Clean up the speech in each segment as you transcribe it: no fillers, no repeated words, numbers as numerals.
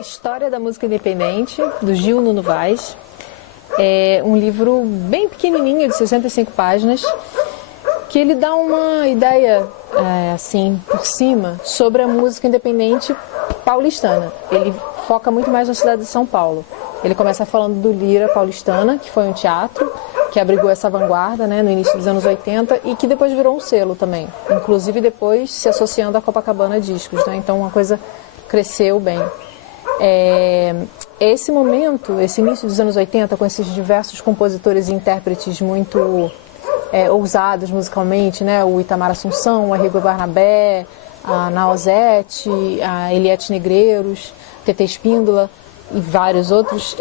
História da Música Independente, do Gil Nuno Vaz. É um livro bem pequenininho, de 65 páginas, que ele dá uma ideia, assim, por cima, sobre a música independente paulistana. Ele foca muito mais na cidade de São Paulo. Ele começa falando do Lira Paulistana, que foi um teatro que abrigou essa vanguarda, né, no início dos anos 80 e que depois virou um selo também, inclusive depois se associando à Copacabana Discos, né, então uma coisa cresceu bem. Esse momento, esse início dos anos 80, com esses diversos compositores e intérpretes muito ousados musicalmente, né, o Itamar Assunção, o Arrigo Barnabé, a Nausete, a Eliette Negreiros, Tetê Espíndola e vários outros,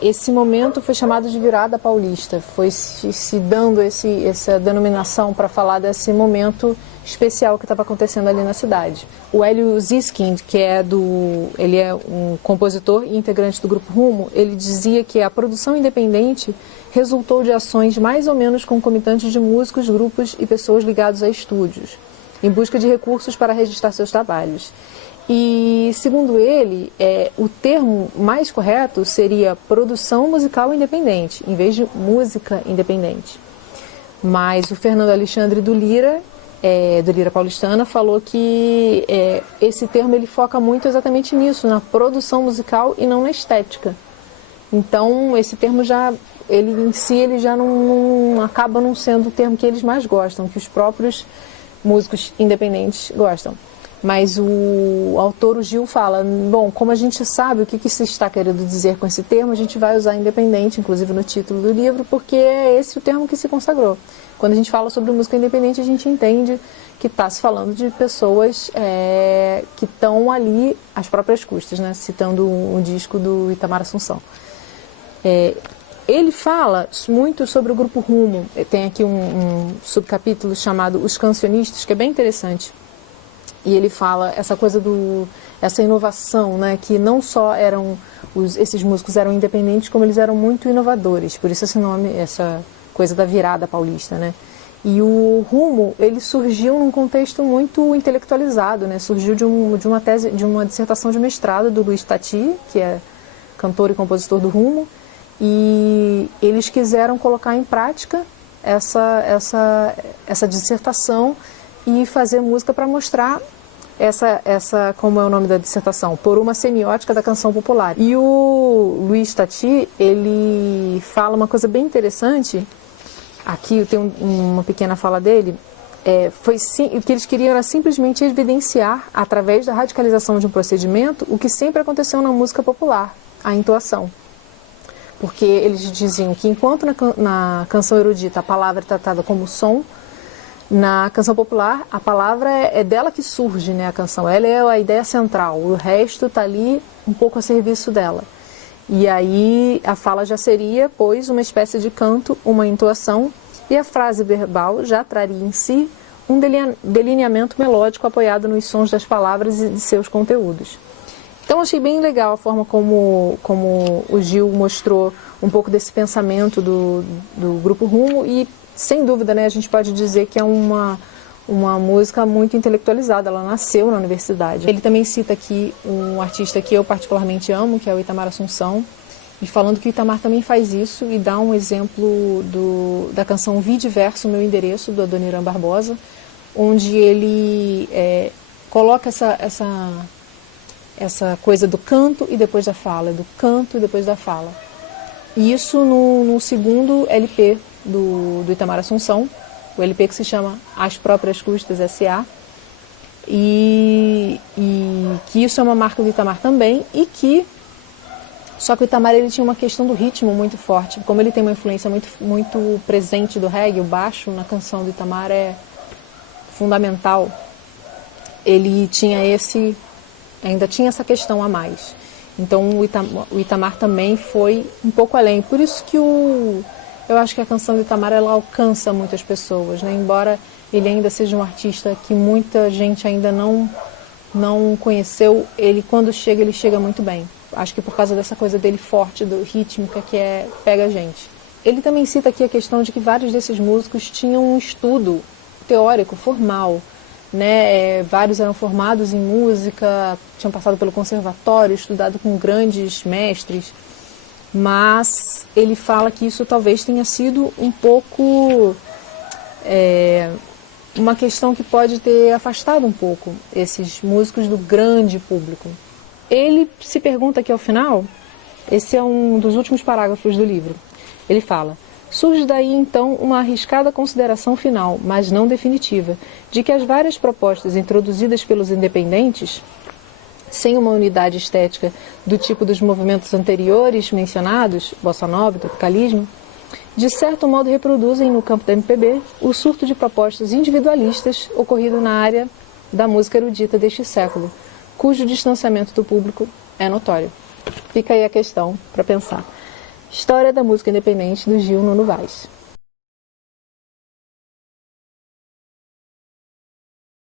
esse momento foi chamado de virada paulista, foi se dando essa denominação para falar desse momento especial que estava acontecendo ali na cidade. O Hélio Ziskin, ele é um compositor e integrante do Grupo Rumo, ele dizia que a produção independente resultou de ações mais ou menos concomitantes de músicos, grupos e pessoas ligados a estúdios, em busca de recursos para registrar seus trabalhos. E, segundo ele, o termo mais correto seria produção musical independente, em vez de música independente. Mas o Fernando Alexandre do Lira Paulistana, falou que esse termo ele foca muito exatamente nisso, na produção musical e não na estética. Então, esse termo ele em si, ele já não acaba não sendo o termo que eles mais gostam, que os próprios músicos independentes gostam. Mas o autor, o Gil, fala, bom, como a gente sabe o que se está querendo dizer com esse termo, a gente vai usar independente, inclusive no título do livro, porque é esse o termo que se consagrou. Quando a gente fala sobre música independente, a gente entende que está se falando de pessoas que estão ali às próprias custas, né? Citando um disco do Itamar Assunção. Ele fala muito sobre o Grupo Rumo, tem aqui um subcapítulo chamado Os Cancionistas, que é bem interessante. E ele fala essa coisa essa inovação, né, que não só esses músicos eram independentes, como eles eram muito inovadores, por isso esse nome, essa coisa da virada paulista, né. E o Rumo, ele surgiu num contexto muito intelectualizado, né, surgiu de uma tese, de uma dissertação de mestrado do Luiz Tati, que é cantor e compositor do Rumo, e eles quiseram colocar em prática essa dissertação e fazer música para mostrar como é o nome da dissertação, por uma semiótica da canção popular. E o Luiz Tati, ele fala uma coisa bem interessante, aqui tem uma pequena fala dele, o que eles queriam era simplesmente evidenciar, através da radicalização de um procedimento, o que sempre aconteceu na música popular, a entoação. Porque eles diziam que enquanto na canção erudita a palavra é tratada como som, na canção popular, a palavra é dela que surge, né, a canção. Ela é a ideia central, o resto está ali um pouco a serviço dela. E aí a fala já seria, pois, uma espécie de canto, uma entoação, e a frase verbal já traria em si um delineamento melódico apoiado nos sons das palavras e de seus conteúdos. Então achei bem legal a forma como o Gil mostrou um pouco desse pensamento do Grupo Rumo e, sem dúvida, né, a gente pode dizer que é uma música muito intelectualizada, ela nasceu na universidade. Ele também cita aqui um artista que eu particularmente amo, que é o Itamar Assunção, e falando que o Itamar também faz isso e dá um exemplo da canção Vide Verso, Meu Endereço, do Adoniran Barbosa, onde ele coloca essa coisa do canto e depois da fala, do canto e depois da fala. E isso no segundo LP do Itamar Assunção, o LP que se chama As Próprias Custas S.A., e que isso é uma marca do Itamar também, só que o Itamar ele tinha uma questão do ritmo muito forte, como ele tem uma influência muito, muito presente do reggae, o baixo na canção do Itamar é fundamental, ele ainda tinha essa questão a mais. Então o Itamar também foi um pouco além, por isso que eu acho que a canção do Itamar ela alcança muitas pessoas, né? Embora ele ainda seja um artista que muita gente ainda não conheceu, quando chega, ele chega muito bem. Acho que por causa dessa coisa dele forte, do rítmica, que pega a gente. Ele também cita aqui a questão de que vários desses músicos tinham um estudo teórico, formal, né? Vários eram formados em música, tinham passado pelo conservatório, estudado com grandes mestres, mas ele fala que isso talvez tenha sido um pouco uma questão que pode ter afastado um pouco esses músicos do grande público. Ele se pergunta aqui ao final, esse é um dos últimos parágrafos do livro, ele fala: surge daí então uma arriscada consideração final, mas não definitiva, de que as várias propostas introduzidas pelos independentes, sem uma unidade estética do tipo dos movimentos anteriores mencionados, bossa nova, tropicalismo, de certo modo reproduzem no campo da MPB o surto de propostas individualistas ocorrido na área da música erudita deste século, cujo distanciamento do público é notório. Fica aí a questão para pensar. História da música independente, do Gil Nuno Vaz.